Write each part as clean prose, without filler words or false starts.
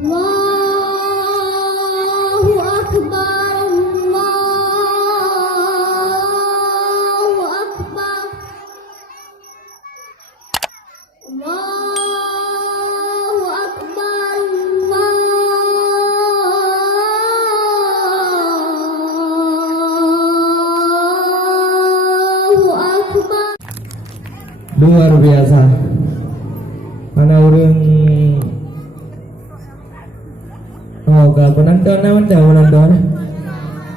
Allahu Akbar, Allahu Akbar, Allahu Akbar, Allahu Akbar. Luar biasa. Mana orang kalau penonton menonton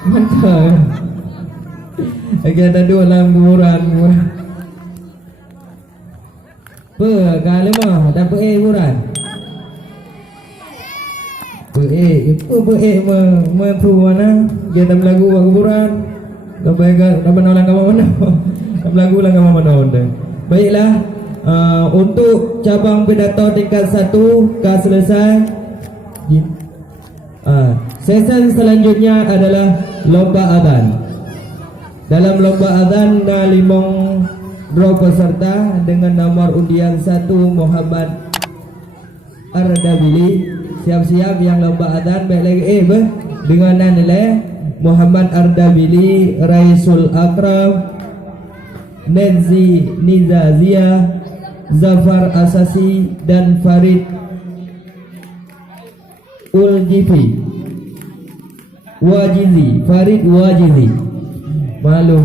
mantap. Lagi ada dua dalam kuburan. Kali mah dapat kuburan. Mempu mana? Dia dalam lagu kuburan. Dapat orang kamu mana? Dalam lagu lah kamu mana? Baiklah, untuk cabang pidato tingkat 1 dah selesai. Sesi selanjutnya adalah lomba adzan. Dalam lomba adzan ada 5 draw peserta dengan nomor undian 1 Muhammad Ardabili. Siap-siap yang lomba adzan. Baik lagi dengan nilai Muhammad Ardabili, Raisul Akram, Nenzi Nizazia, Zafar Asasi dan Farid Uljifi Wajizi, Farid Wajizi. Malum.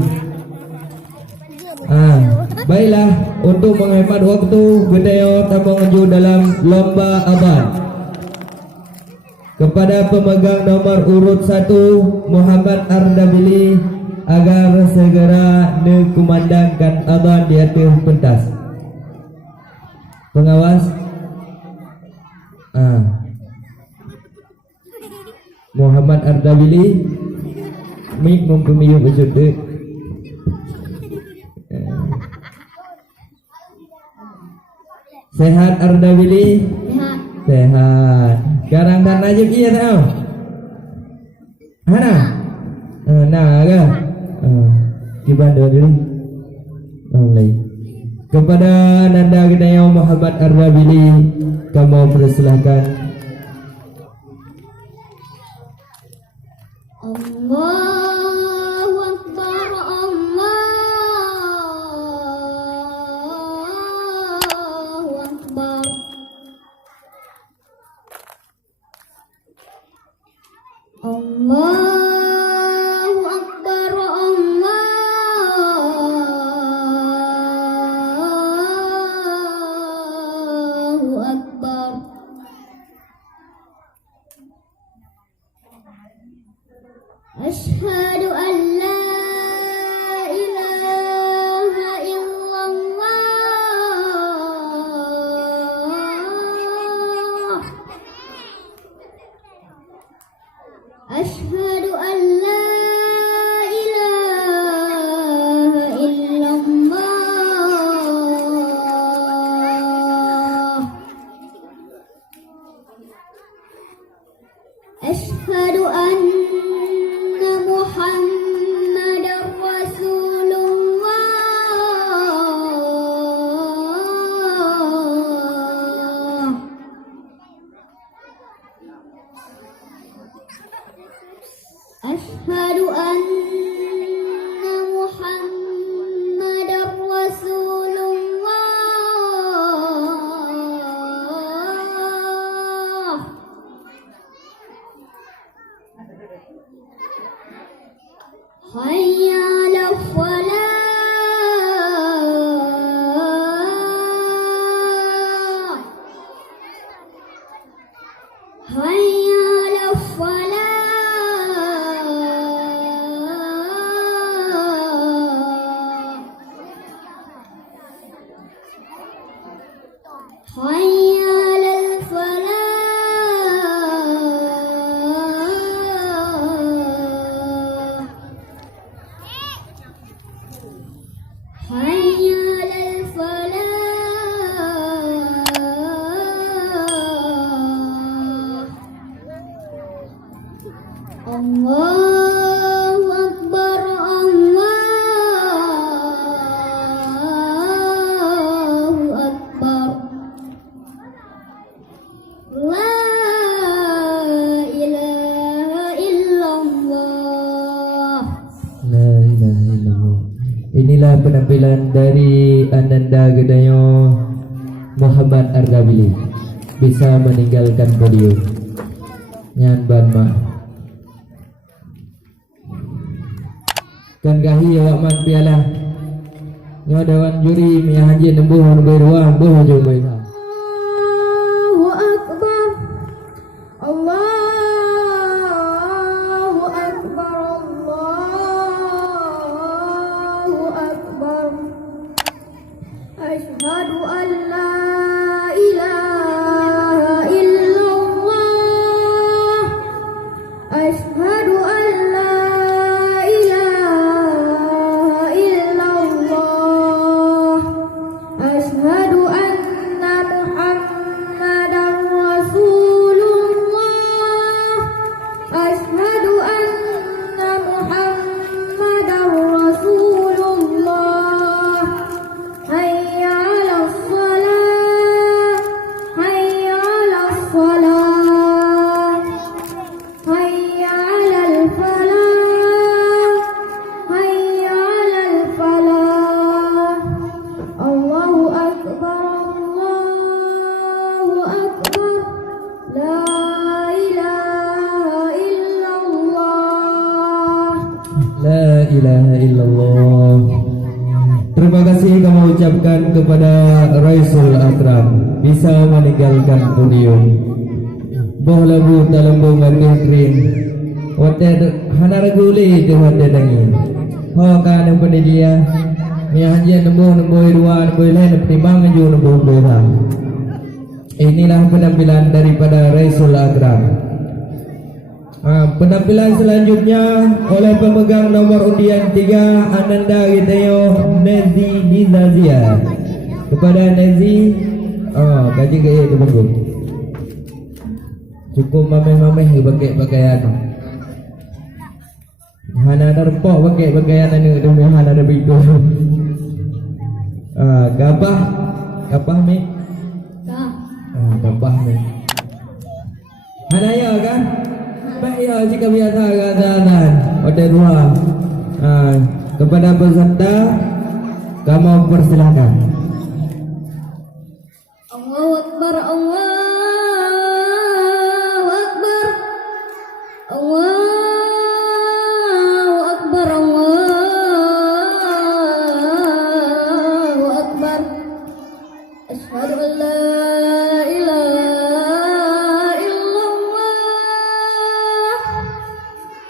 Baiklah, untuk menghemat waktu, Gedeo tak mengunjung dalam lomba adzan. Kepada pemegang nomor urut 1 Muhammad Ardabili agar segera dikumandangkan adzan di atas pentas. Pengawas. Muhammad Ardabili mik mempemiyu bersudah. Sehat Ardabili? Sehat. Sehat. Sekarang dan najib iya tahu. Hana? Nah ke? Gimana dulu? Mulai. Kepada Nanda Gedaya Muhammad Ardabili, kamu persilahkan. Allahu Akbar, Allahu Akbar, Allahu Akbar, Allahu Akbar. Asyhadu an la ilaha illallah. Asyhadu an la ilaha illallah. Asyhadu anna Muhammadar Rasulullah. Asyhadu anna Muhammadar Rasulullah. Hayya 'alal falah. Hayya 'alal falah. Hayya 'alal falah. Allahu Akbar, Allahu Akbar. La ilaha illallah. La ilaha illallah. Inilah penampilan dari Ananda Gedayo Muhammad Ardabili. Bisa meninggalkan podium. Nyan ban mak. Kan gahi awak man piala. Nyo dewan juri mi haji nembuh nembuh ruang buh jo bai. Allahu Akbar, Allahu Akbar, Allahu Akbar. Asyhadu an la ilaha illallah. Asyhadu an la ilaha illallah. Asyhadu anna Muhammadar Rasulullah. Asyhadu anna Muhammadar Rasulullah. Hayya 'alas shalah, hayya 'alas shalah, hayya 'alal falah, hayya 'alal falah. Allahu Akbar, Allahu Akbar. La ilaha illallah. La ilaha illallah. Terima kasih kami ucapkan kepada Raisul Akram bisa meninggalkan podium. Boh labu dalam bunga green. Water hanaraguli Tuhan dadangi. Ho kan pendidia. Mi haji nembuh dua nembuh lain pertimbang ju nembuh dua. Inilah penampilan daripada Raisul Akram. Penampilan selanjutnya oleh pemegang nomor undian 3 Ananda Gedayo Nezi Nizazia. Kepada Nezi, kaji gaya itu bagus. Cukup mameh-mameh pakai pakaian. Hana ada repok pakai pakaian ini demi hana ada begitu. Gabah mi. Gabah mi. Hana ya kan? Baik ya jika biasa keadaan hotel dua. Kepada peserta kamu persilakan. Allahu Akbar, Allahu Akbar, Allahu Akbar, Allahu Akbar. Asyhadu an la ilaha illallah.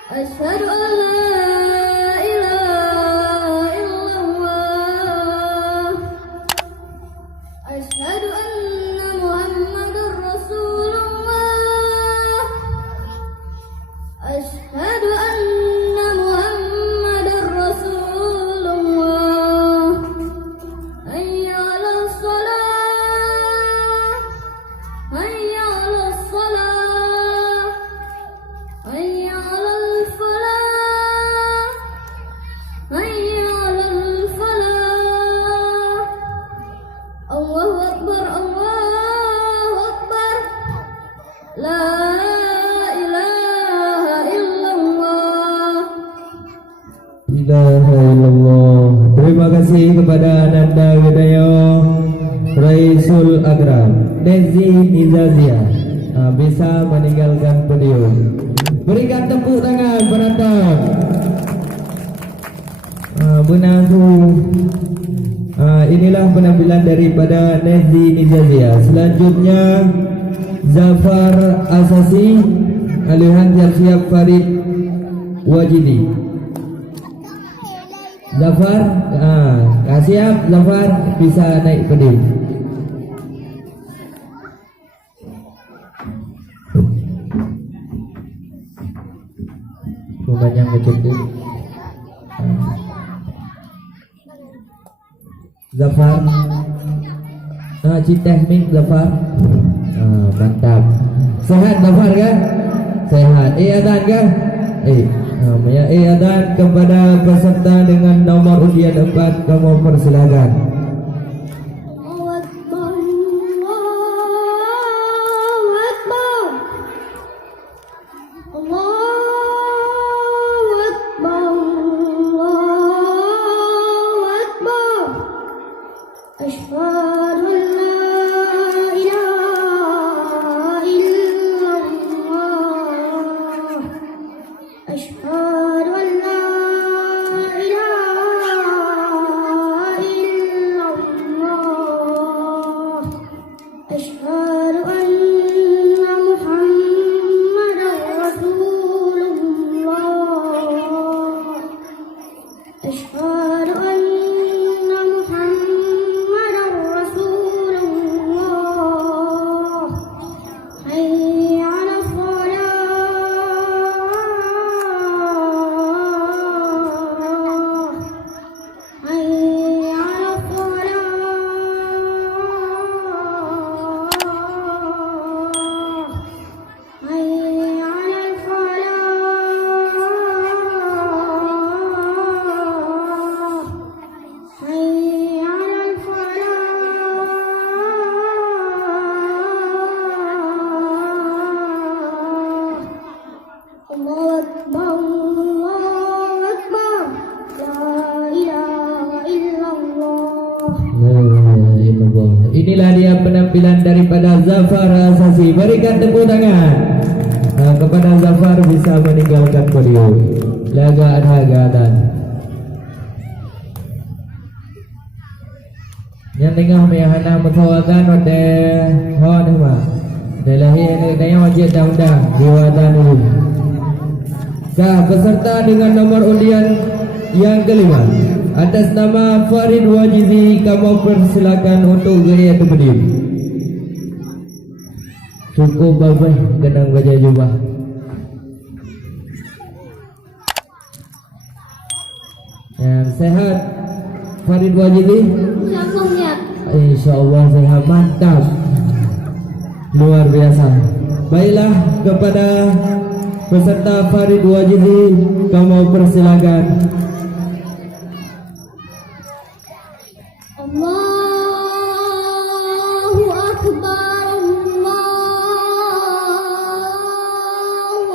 Asyhadu an la ilaha illallah. Asyhadu anna Muhammadar Rasulullah. Asyhadu anna Muhammadar Rasulullah. Hayya 'alas shalah, hayya 'alas shalah, hayya 'alal falah, hayya 'alal falah. Allahu Akbar, Allahu Akbar. La ilaha illallah. Ilaha illallah. Terima kasih kepada Ananda Gedayo Raisul Akram Nezi Nizazia. Bisa meninggalkan podium. Berikan tepuk tangan penonton. Menantu. Inilah penampilan daripada Nezi Nizazia. Selanjutnya Zafar Asasi, Alihan Siap Farid Wajidi. Zafar, siap Zafar bisa naik podium. Banyak mencukup. Zafar, cinta teknik Zafar, mantap. Sehat Zafar kan? Sehat. Iya kan? Adzan kepada peserta dengan nomor undian 4, kamu persilakan. Allahu Akbar, Allahu Akbar, Allahu Akbar, Allahu Akbar. Asyhadu an la ilaha illallah. Asyhadu an la ilaha illallah. Asyhadu anna Muhammadar Rasulullah. Asyhadu anna Muhammadar Rasulullah. Hayya 'alas shalah. Hayya 'alas shalah. Hayya 'alal falah. Hayya 'alal falah. Allahu Akbar, Allahu Akbar. La ilaha illallah. Inilah dia penampilan daripada Zafar Asasi. Berikan tepuk tangan kepada Zafar bisa meninggalkan podium. Laga Adhagatan. Yang tengah meyahana mutawakan ode hon ma. Delahi daya wajib undang diwatan dulu. Sah peserta dengan nomor undian yang kelima atas nama Farid Wajizi, kamu persilakan untuk gaya berdiri. Cukup babai kenang baca jubah. Yang sehat Farid Wajizi. Langsung ya. InsyaAllah sehat, mantap, luar biasa. Baiklah kepada peserta Farid Wajizi, kamu persilakan. Allahu Akbar, Allahu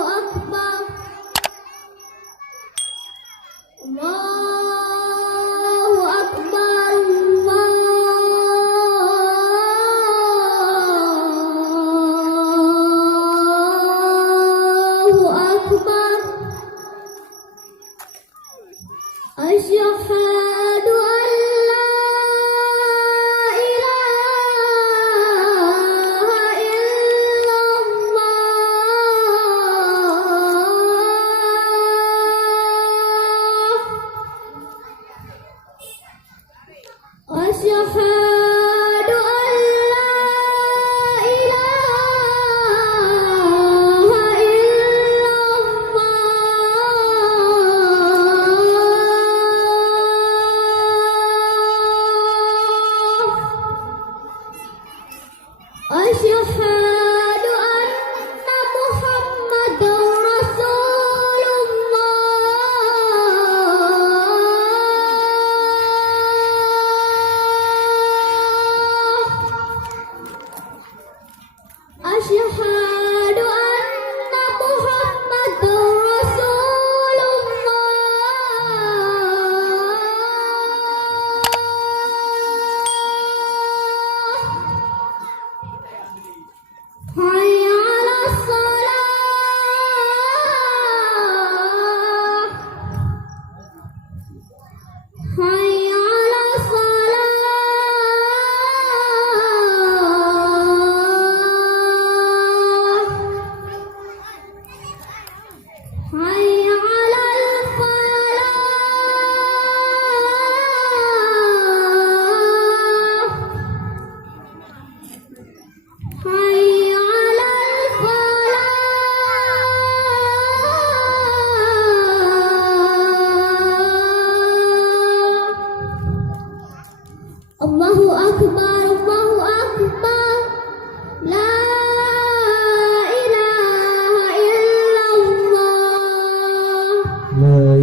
Akbar. Allahu Akbar, Allahu Akbar. Asyhadu an la ilaha illallah. Asyhadu an la ilaha illallah.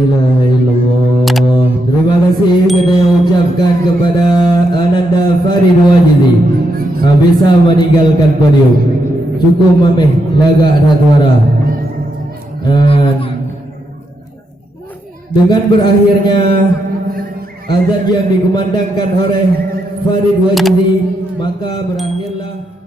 ilaha illallah. Terima kasih kita ucapkan kepada Ananda Farid Wajizi bisa meninggalkan podium. Cukup mameh lagak Hatwara. Dengan berakhirnya azan yang dikumandangkan oleh Farid Wajizi, maka berakhirlah